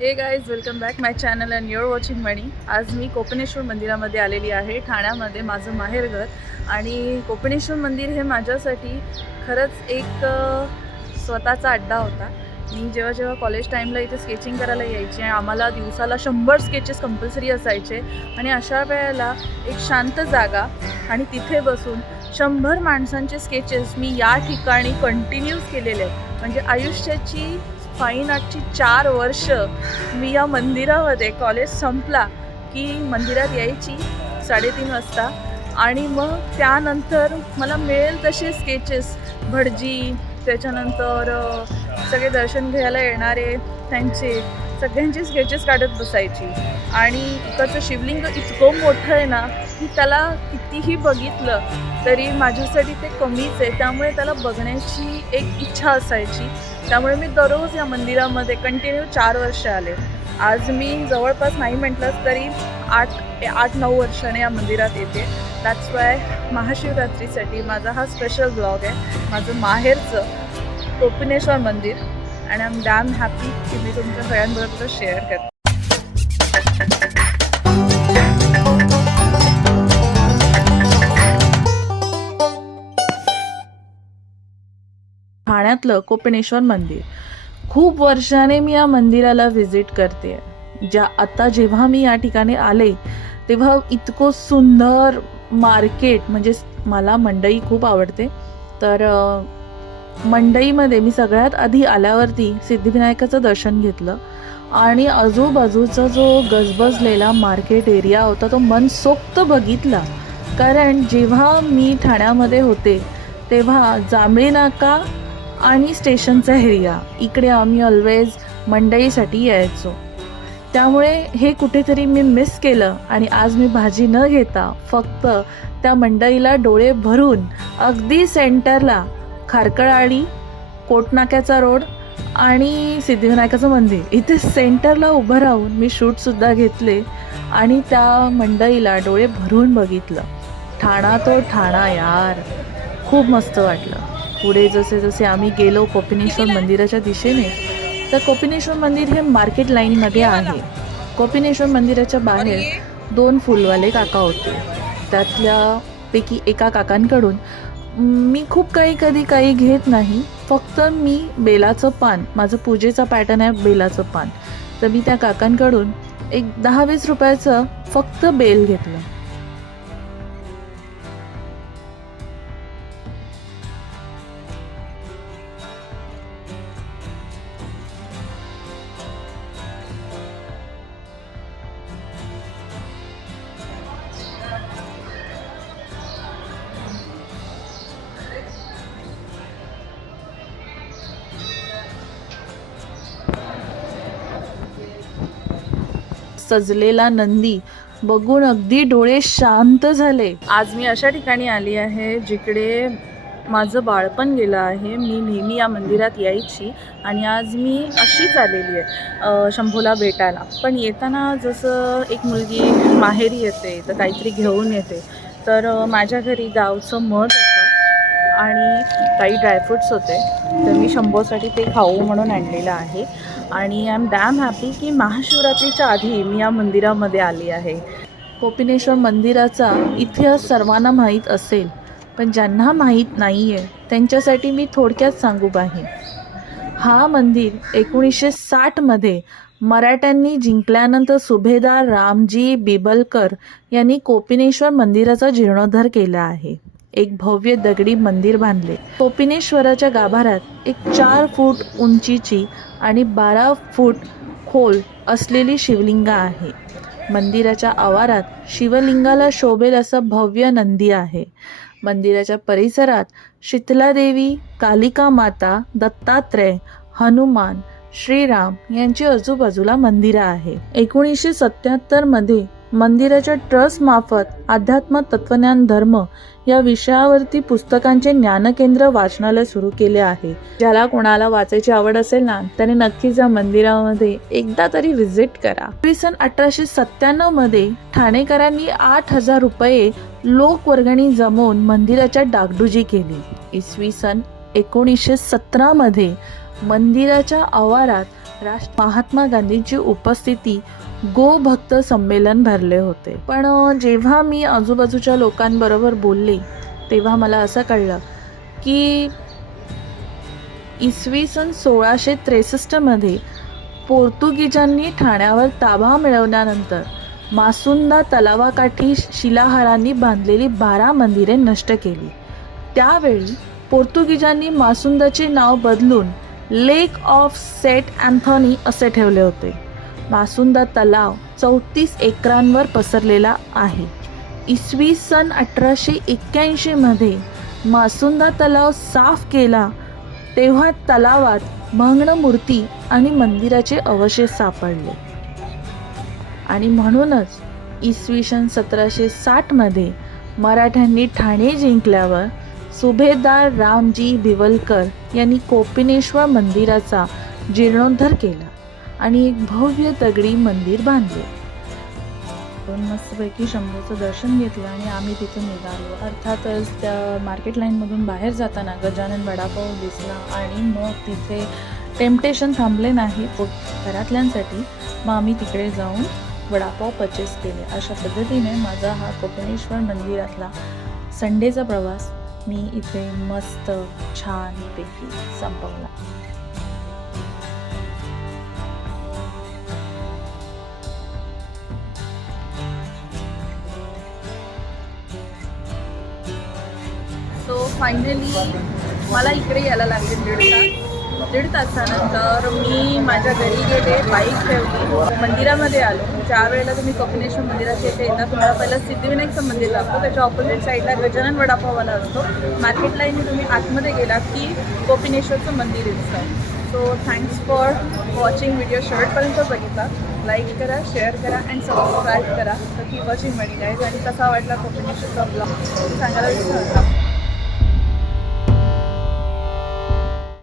Hey guys welcome back my channel and you're watching Mani आज मी कोपनेश्वर मंदिरामध्ये आलेली आहे. ठाण्यामध्ये माझं माहेरघर आणि कोपनेश्वर मंदिर हे माझ्यासाठी खरंच एक स्वतःचा अड्डा होता. मी जेव्हा जेव्हा कॉलेज टाईमला इथे स्केचिंग करायला यायचे आम्हाला दिवसाला शंभर स्केचेस कंपल्सरी असायचे आणि अशा वेळेला एक शांत जागा आणि तिथे बसून शंभर माणसांचे स्केचेस मी या ठिकाणी कंटिन्यूज केलेले आहेत. म्हणजे आयुष्याची फाईन आर्टची चार वर्ष मी या मंदिरामध्ये कॉलेज संपला की मंदिरात यायची साडेतीन वाजता. आणि मग त्यानंतर मला मिळेल तसे स्केचेस. भटजी त्याच्यानंतर सगळे दर्शन घ्यायला येणारे त्यांचे सगळ्यांचे स्केचेस काढत बसायची. आणि इकडचं शिवलिंग इतकं मोठं आहे ना की त्याला कितीही बघितलं तरी माझ्यासाठी ते कमीच आहे. त्यामुळे त्याला बघण्याची एक इच्छा असायची. त्यामुळे मी दररोज या मंदिरामध्ये कंटिन्यू चार वर्ष आले. आज मी जवळपास नाही म्हटलंच तरी आठ आठ नऊ वर्षाने या मंदिरात येते. दॅट्स वाय महाशिवरात्रीसाठी माझा हा स्पेशल ब्लॉग आहे. माझं माहेरचं कोपिनेश्वर मंदिर. आणि आय एम डॅम हॅपी की मी तुमच्या सगळ्यांबरोबर शेअर करते. पुण्यातलं कोपिनेश्वर मंदिर. खूप वर्षाने मी या मंदिराला व्हिजिट करते. ज्या आता जेव्हा मी या ठिकाणी आले तेव्हा इतकं सुंदर मार्केट म्हणजे मला मंडई खूप आवडते. तर मंडईमध्ये मी सगळ्यात आधी आल्यावरती सिद्धिविनायकाचं दर्शन घेतलं. आणि आजूबाजूचा जो गजबजलेला मार्केट एरिया होता तो मनसोक्त बघितला. कारण जेव्हा मी ठाण्यामध्ये होते तेव्हा जांभळी नाका आणि स्टेशनचा एरिया. इकडे आम्ही ऑलवेज मंडईसाठी यायचो. त्यामुळे हे कुठेतरी मी मिस केलं आणि आज मी भाजी न घेता फक्त त्या मंडईला डोळे भरून अगदी सेंटरला खारकळाळी कोटनाक्याचा रोड आणि सिद्धिविनायकाचं मंदिर. इथे सेंटरला उभं राहून मी शूटसुद्धा घेतले आणि त्या मंडईला डोळे भरून बघितलं. ठाणा तो ठाणा यार. खूप मस्त वाटलं. पुढे जसे जसे आम्ही गेलो कोपिनेश्वर मंदिराच्या दिशेने तर कोपिनेश्वर मंदिर हे मार्केट लाईनमध्ये आहे. कोपिनेश्वर मंदिराच्या बाहेर दोन फुलवाले काका होते. त्यातल्या पैकी एका काकांकडून मी खूप काही कधी काही घेत नाही फक्त मी बेलाचं पान माझं पूजेचा पॅटर्न आहे बेलाचं पान. तर मी त्या काकांकडून एक दहा वीस रुपयाचं फक्त बेल घेतलं. सजलेला नंदी. बघून अगदी डोळे शांत झाले. आज मी अशा ठिकाणी आली आहे जिकडे माझं बाळपण गेलं आहे. मी नेहमी या मंदिरात यायची आणि आज मी अशीच आलेली आहे शंभूला भेटायला. पण येताना जसं एक मुलगी माहेरी येते तर काहीतरी घेऊन येते. तर माझ्या घरी गावचं मध होतं आणि काही ड्रायफ्रुट्स होते. तर मी शंभूसाठी ते खाऊ म्हणून आणलेलं आहे. आणि आय एम डॅम हॅपी की महाशिवरात्रीच्या आधी मी या मंदिरामध्ये आली आहे. कोपिनेश्वर मंदिराचा इतिहास सर्वांना माहीत असेल पण ज्यांना माहीत नाही आहे त्यांच्यासाठी मी थोडक्यात सांगू आहे हा मंदिर एकोणीसशे साठमध्ये मराठ्यांनी जिंकल्यानंतर सुभेदार रामजी बिबलकर यांनी कोपिनेश्वर मंदिराचा जीर्णोद्धार केला आहे. एक भव्य दगडी मंदिर बांधले. कोपिनेश्वराच्या गाभाऱ्यात एक चार फूट उंचीची आणि बारा फूट खोल असलेली शिवलिंग आहे. मंदिराच्या आवारात शिवलिंगाला शोभेल असं भव्य नंदी आहे. मंदिराच्या परिसरात शीतलादेवी कालिका माता दत्तात्रय हनुमान श्रीराम यांची आजूबाजूला मंदिरं आहे एकोणीसशे सत्याहत्तरमध्ये मध्ये मंदिराच्या ट्रस्ट मार्फत अध्यात्म तत्वज्ञान धर्म या विषयावरती पुस्तकांचे ज्ञानकेंद्र वाचनालय सुरू केले आहे. ज्याला कोणाला वाचायची आवड असेल ना त्याने नक्कीच या मंदिरामध्ये एकदा तरी व्हिजिट करा. सन अठराशे सत्त्याण्णवमध्ये ठाणेकरांनी आठ हजार रुपये लोकवर्गणी जमवून मंदिराच्या डागडुजी केली. इसवी सन एकोणीसशे सतरामध्ये मंदिराच्या आवारात राष्ट्र महात्मा गांधींची उपस्थिती गो भक्त संमेलन भरले होते. पण जेव्हा मी आजूबाजूच्या लोकांबरोबर बोलले तेव्हा मला असं कळलं की इसवी सन सोळाशे त्रेसष्टमध्ये पोर्तुगीजांनी ठाण्यावर ताबा मिळवल्यानंतर मासुंदा तलावाकाठी शिलाहारांनी बांधलेली बारा मंदिरे नष्ट केली. त्यावेळी पोर्तुगीजांनी मासुंदाचे नाव बदलून लेक ऑफ सेट अँथॉनी असे ठेवले होते. मासुंदा तलाव चौतीस एकरांवर पसरलेला आहे. इसवी सन अठराशे एक्क्याऐंशीमध्ये मासुंदा तलाव साफ केला तेव्हा तलावात भग्न मूर्ती आणि मंदिराचे अवशेष सापडले. आणि म्हणूनच इसवी सन सतराशे साठमध्ये मराठ्यांनी ठाणे जिंकल्यावर सुभेदार रामजी बिवलकर यांनी कोपिनेश्वर मंदिराचा जीर्णोद्धार केला. आणि एक भव्य दगडी मंदिर बांधले. पण मस्तपैकी शंभूचं दर्शन घेतलं आणि आम्ही तिथून निघालो. अर्थातच त्या मार्केट लाईनमधून बाहेर जाताना गजानन वडापाव दिसला आणि मग तिथे टेम्पटेशन थांबले नाही. घरातल्यांसाठी मग आम्ही तिकडे जाऊन वडापाव परचेस केले. अशा पद्धतीने माझा हा कोकणेश्वर मंदिरातला संडेचा प्रवास मी इथे मस्त छानपैकी संपवला. फायनली मला इकडे यायला लागले दीड तास. दीड तासानंतर मी माझ्या घरी गेले बाईक ठेवली. मंदिरामध्ये आलो. ज्या वेळेला तुम्ही कपिलेश्वर मंदिराच्या इथे येता तुम्हाला पहिलं सिद्धिविनायकचं मंदिर लागतो. त्याच्या ऑपोजिट साईडला गजानन वडापाववाला असतो. मार्केट लाईनने तुम्ही आतमध्ये गेला की गोपिनेश्वरचं मंदिर दिसतं. So thanks for watching video शेवटपर्यंत बघितला. लाईक करा शेअर करा अँड सबस्क्राईब करा. तर की वॉचिंग मनी गाईज आणि कसा वाटला कोपिनेश्वरचा ब्लॉग सांगायला विसरू नका